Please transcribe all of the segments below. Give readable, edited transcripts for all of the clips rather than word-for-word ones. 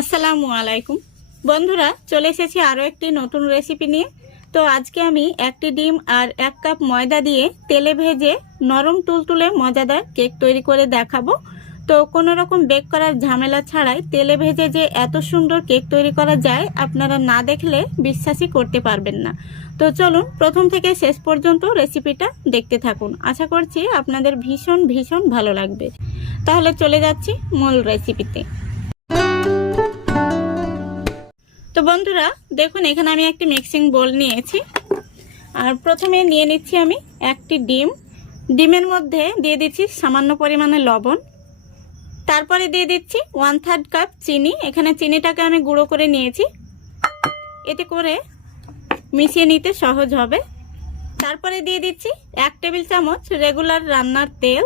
আসসালামু আলাইকুম বন্ধুরা, চলে এসেছি আরও একটি নতুন রেসিপি নিয়ে। তো আজকে আমি একটি ডিম আর 1 কাপ ময়দা দিয়ে তেলে ভেজে নরম তুলতুলে মজাদার কেক তৈরি করে দেখাবো। তো কোনো রকম বেক করার ঝামেলা ছাড়াই তেলে ভেজে যে এত সুন্দর কেক তৈরি করা যায়, আপনারা না দেখলে বিশ্বাসই করতে পারবেন না। তো চলুন প্রথম থেকে শেষ পর্যন্ত রেসিপিটা দেখতে থাকুন। আশা করছি আপনাদের ভীষণ ভীষণ ভালো লাগবে। তাহলে চলে যাচ্ছি মূল রেসিপিতে। তো বন্ধুরা দেখুন, এখানে আমি একটি মিক্সিং বোল নিয়েছি আর প্রথমে নিয়ে নিচ্ছি আমি একটি ডিমের মধ্যে দিয়ে দিচ্ছি সামান্য পরিমাণে লবণ, তারপরে দিয়ে দিচ্ছি 1/3 কাপ চিনি। এখানে চিনিটাকে আমি গুঁড়ো করে নিয়েছি, এতে করে মিশিয়ে নিতে সহজ হবে। তারপরে দিয়ে দিচ্ছি 1 টেবিল চামচ রেগুলার রান্নার তেল,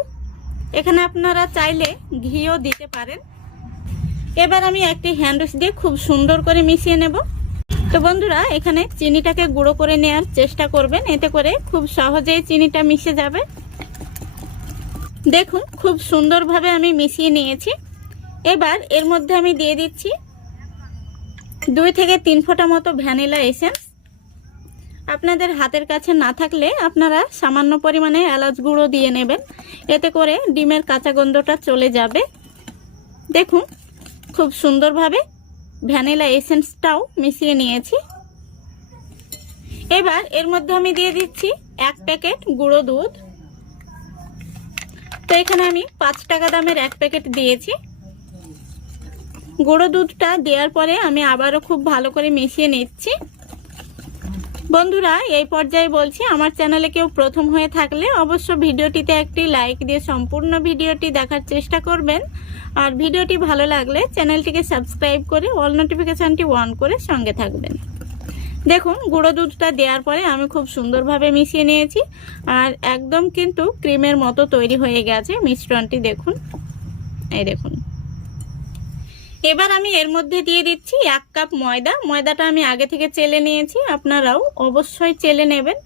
এখানে আপনারা চাইলে ঘিও দিতে পারেন। এবার আমি একটি হ্যান্ড উইস্ক দিয়ে খুব সুন্দর করে মিশিয়ে নেব। তো বন্ধুরা এখানে চিনিটাকে গুঁড়ো করে নেওয়ার চেষ্টা করবেন, এতে করে খুব সহজেই চিনিটা মিশে যাবে। দেখুন খুব সুন্দরভাবে আমি মিশিয়ে নিয়েছি। এবার এর মধ্যে আমি দিয়ে দিচ্ছি 2 থেকে 3 ফোঁটা মতো ভ্যানিলা এসেন্স। আপনাদের হাতের কাছে না থাকলে আপনারা সামান্য পরিমাণে এলাচ গুঁড়ো দিয়ে নেবেন, এতে করে ডিমের কাঁচা গন্ধটা চলে যাবে। দেখুন খুব সুন্দরভাবে ভ্যানিলা এসেন্সটাও মিশিয়ে নিয়েছি। এবার এর মধ্যে আমি দিয়ে দিচ্ছি 1 প্যাকেট গুঁড়ো দুধ। তো এখানে আমি 5 টাকা দামের 1 প্যাকেট দিয়েছি। গুঁড়ো দুধটা দেওয়ার পরে আমি আবারও খুব ভালো করে মিশিয়ে নিচ্ছি। বন্ধুরা এই পর্যায়ে বলছি, আমার চ্যানেলে কেউ প্রথম হয়ে থাকলে অবশ্য ভিডিওটিতে একটি লাইক দিয়ে সম্পূর্ণ ভিডিওটি দেখার চেষ্টা করবেন, আর ভিডিওটি ভালো লাগলে চ্যানেলটিকে সাবস্ক্রাইব করে অল নোটিফিকেশনটি অন করে সঙ্গে থাকবেন। দেখুন গুঁড়ো দুধটা দেওয়ার পরে আমি খুব সুন্দরভাবে মিশিয়ে নিয়েছি আর একদম কিন্তু ক্রিমের মতো তৈরি হয়ে গেছে মিশ্রণটি। দেখুন এই দেখুন। এবার আমি এর মধ্যে দিয়ে দিচ্ছি 1 কাপ ময়দাটা আমি আগে থেকে চেলে নিয়েছি, আপনারাও অবশ্যই চেলে নেবেন।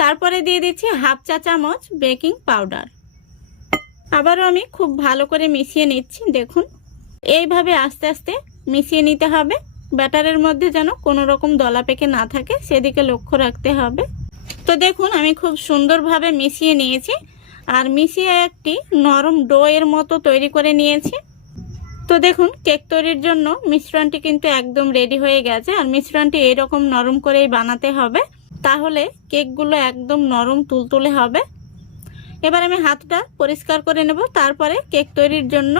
তারপরে দিয়ে দিচ্ছি 1/2 চা চামচ বেকিং পাউডার। আবারও আমি খুব ভালো করে মিশিয়ে নিচ্ছি। দেখুন এইভাবে আস্তে আস্তে মিশিয়ে নিতে হবে, ব্যাটারের মধ্যে যেন কোনো রকম দলা পেকে না থাকে সেদিকে লক্ষ্য রাখতে হবে। তো দেখুন আমি খুব সুন্দরভাবে মিশিয়ে নিয়েছি আর মিশিয়ে একটি নরম ডো এর মতো তৈরি করে নিয়েছি। তো দেখুন কেক তৈরির জন্য মিশ্রণটি কিন্তু একদম রেডি হয়ে গেছে, আর মিশ্রণটি এইরকম নরম করেই বানাতে হবে, তাহলে কেকগুলো একদম নরম তুলতুলে হবে। এবার আমি হাতটা পরিষ্কার করে নেব, তারপরে কেক তৈরির জন্য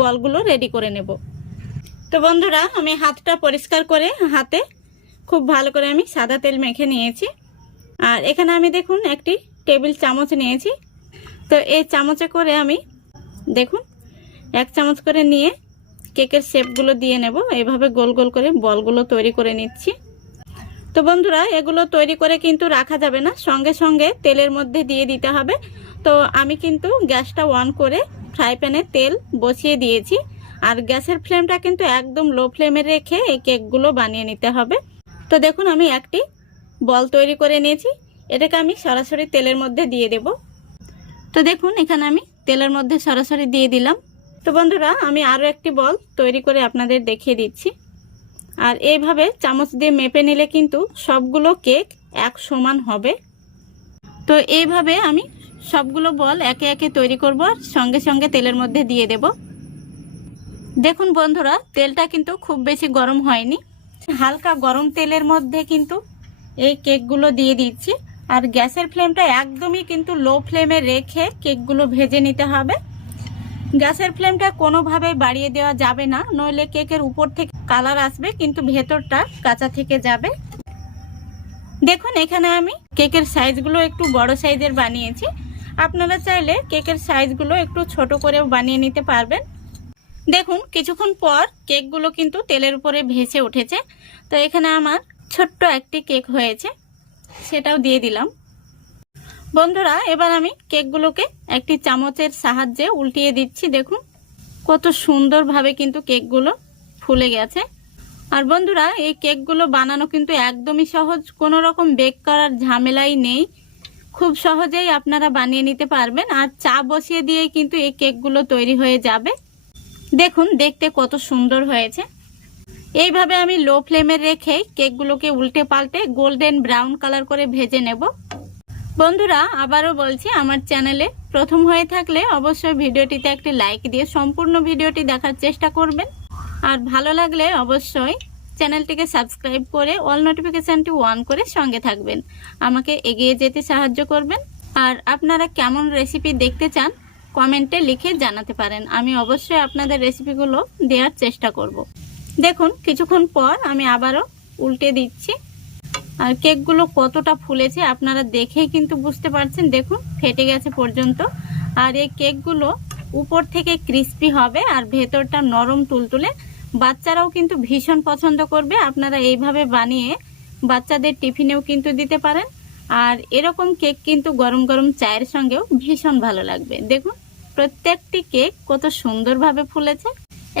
বলগুলো রেডি করে নেব। তো বন্ধুরা আমি হাতটা পরিষ্কার করে হাতে খুব ভালো করে আমি সাদা তেল মেখে নিয়েছি, আর এখানে আমি দেখুন একটি টেবিল চামচ নিয়েছি। তো এই চামচে করে আমি দেখুন 1 চামচ করে নিয়ে কেকের শেপগুলো দিয়ে নেব, এইভাবে গোল গোল করে বলগুলো তৈরি করে নিচ্ছি। তো বন্ধুরা এগুলো তৈরি করে কিন্তু রাখা যাবে না, সঙ্গে সঙ্গে তেলের মধ্যে দিয়ে দিতে হবে। তো আমি কিন্তু গ্যাসটা অন করে ফ্রাই প্যানে তেল বসিয়ে দিয়েছি, আর গ্যাসের ফ্লেমটা কিন্তু একদম লো ফ্লেমে রেখে এই কেকগুলো বানিয়ে নিতে হবে। তো দেখুন আমি একটি বল তৈরি করে নিয়েছি, এটাকে আমি সরাসরি তেলের মধ্যে দিয়ে দেব। তো দেখুন এখানে আমি তেলের মধ্যে সরাসরি দিয়ে দিলাম। তো বন্ধুরা আমি আরও একটি বল তৈরি করে আপনাদের দেখিয়ে দিচ্ছি, আর এইভাবে চামচ দিয়ে মেপে নিলে কিন্তু সবগুলো কেক এক সমান হবে। তো এইভাবে আমি সবগুলো বল একে একে তৈরি করব আর সঙ্গে সঙ্গে তেলের মধ্যে দিয়ে দেব। দেখুন বন্ধুরা তেলটা কিন্তু খুব বেশি গরম হয়নি, হালকা গরম তেলের মধ্যে কিন্তু এই কেকগুলো দিয়ে দিচ্ছি, আর গ্যাসের ফ্লেমটা একদমই কিন্তু লো ফ্লেমে রেখে কেকগুলো ভেজে নিতে হবে। গ্যাসের ফ্লেমটা কোনোভাবে বাড়িয়ে দেওয়া যাবে না, নইলে কেকের উপর থেকে কালার আসবে কিন্তু ভেতরটা কাঁচা থেকে যাবে। দেখুন এখানে আমি কেকের সাইজগুলো একটু বড় সাইজের বানিয়েছি, আপনারা চাইলে কেকের সাইজগুলো একটু ছোট করেও বানিয়ে নিতে পারবেন। দেখুন কিছুক্ষণ পর কেকগুলো কিন্তু তেলের উপরে ভেসে উঠেছে। তো এখানে আমার ছোট্ট একটি কেক হয়েছে, সেটাও দিয়ে দিলাম। বন্ধুরা এবার আমি কেকগুলোকে একটি চামচের সাহায্যে উল্টিয়ে দিচ্ছি। দেখুন কত সুন্দরভাবে কিন্তু কেকগুলো ফুলে গেছে। আর বন্ধুরা এই কেকগুলো বানানো কিন্তু একদমই সহজ, কোনো রকম বেক করার ঝামেলাই নেই, খুব সহজেই আপনারা বানিয়ে নিতে পারবেন। আর চা বসিয়ে দিয়ে কিন্তু এই কেকগুলো তৈরি হয়ে যাবে। দেখুন দেখতে কত সুন্দর হয়েছে। এইভাবে আমি লো ফ্লেমে রেখে কেকগুলোকে উল্টে পাল্টে গোল্ডেন ব্রাউন কালার করে ভেজে নেব। বন্ধুরা আবারও বলছি, আমার চ্যানেলে প্রথম হয়ে থাকলে অবশ্যই ভিডিওটিতে একটি লাইক দিয়ে সম্পূর্ণ ভিডিওটি দেখার চেষ্টা করবেন। আর ভালো লাগলে অবশ্যই চ্যানেলটিকে সাবস্ক্রাইব করে অল নোটিফিকেশানটি অন করে সঙ্গে থাকবেন, আমাকে এগিয়ে যেতে সাহায্য করবেন। আর আপনারা কেমন রেসিপি দেখতে চান কমেন্টে লিখে জানাতে পারেন, আমি অবশ্যই আপনাদের রেসিপিগুলো দেওয়ার চেষ্টা করব। দেখুন কিছুক্ষণ পর আমি আবারও উল্টে দিচ্ছি। আর কেকগুলো কতটা ফুলেছে আপনারা দেখেই কিন্তু বুঝতে পারছেন, দেখুন ফেটে গেছে পর্যন্ত। আর এই কেকগুলো উপর থেকে ক্রিস্পি হবে আর ভেতরটা নরম তুলতুলে, বাচ্চারাও কিন্তু ভীষণ পছন্দ করবে। আপনারা এইভাবে বানিয়ে বাচ্চাদের টিফিনেও কিন্তু দিতে পারেন। আর এরকম কেক কিন্তু গরম গরম চায়ের সঙ্গেও ভীষণ ভালো লাগবে। দেখুন প্রত্যেকটি কেক কত সুন্দরভাবে ফুলেছে।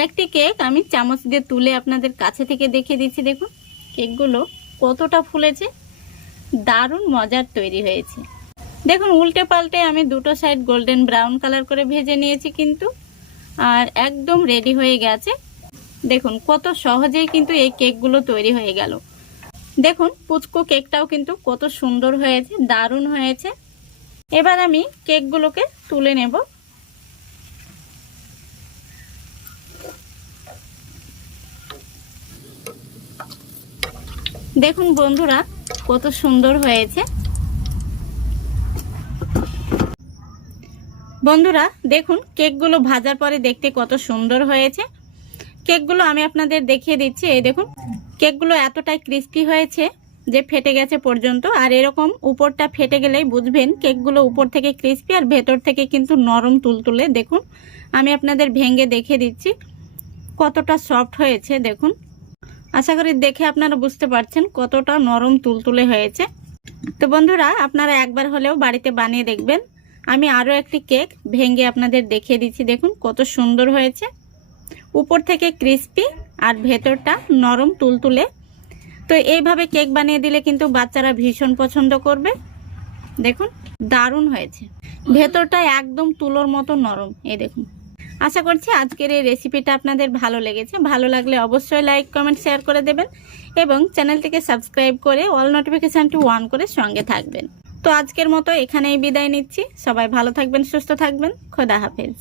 একটি কেক আমি চামচ দিয়ে তুলে আপনাদের কাছে থেকে দেখিয়ে দিচ্ছি। দেখুন কেকগুলো কতটা ফুলেছে, দারুণ মজার তৈরি হয়েছে। দেখুন উল্টে পাল্টে আমি দুটো সাইড গোল্ডেন ব্রাউন কালার করে ভেজে নিয়েছি কিন্তু, আর একদম রেডি হয়ে গেছে। দেখুন কত সহজেই কিন্তু এই কেকগুলো তৈরি হয়ে গেল। দেখুন পুচকো কেকটাও কিন্তু কত সুন্দর হয়েছে, দারুণ হয়েছে। এবার আমি কেকগুলোকে তুলে নেব। দেখুন বন্ধুরা কত সুন্দর হয়েছে। বন্ধুরা দেখুন কেকগুলো ভাজার পরে দেখতে কত সুন্দর হয়েছে। কেকগুলো আমি আপনাদের দেখিয়ে দিচ্ছি। এই দেখুন কেকগুলো এতটাই ক্রিস্পি হয়েছে যে ফেটে গেছে পর্যন্ত। আর এরকম উপরটা ফেটে গেলেই বুঝবেন কেকগুলো উপর থেকে ক্রিস্পি আর ভেতর থেকে কিন্তু নরম তুলতুলে। দেখুন আমি আপনাদের ভেঙে দেখিয়ে দিচ্ছি কতটা সফট হয়েছে। দেখুন আশা করি দেখে আপনারা বুঝতে পারছেন কতটা নরম তুলতুলে হয়েছে। তো বন্ধুরা আপনারা একবার হলেও বাড়িতে বানিয়ে দেখবেন। আমি আরও একটি কেক ভেঙে আপনাদের দেখিয়ে দিচ্ছি। দেখুন কত সুন্দর হয়েছে, উপর থেকে ক্রিস্পি আর ভেতরটা নরম তুলতুলে। তো এইভাবে কেক বানিয়ে দিলে কিন্তু বাচ্চারা ভীষণ পছন্দ করবে। দেখুন দারুণ হয়েছে, ভেতরটা একদম তুলোর মতো নরম। এই দেখুন। আশা করছি আজকের এই রেসিপিটা আপনাদের ভালো লেগেছে। ভালো লাগলে অবশ্যই লাইক কমেন্ট শেয়ার করে দেবেন এবং চ্যানেলটিকে সাবস্ক্রাইব করে অল নোটিফিকেশানটি অন করে সঙ্গে থাকবেন। তো আজকের মতো এখানেই বিদায় নিচ্ছি। সবাই ভালো থাকবেন, সুস্থ থাকবেন। খোদা হাফেজ।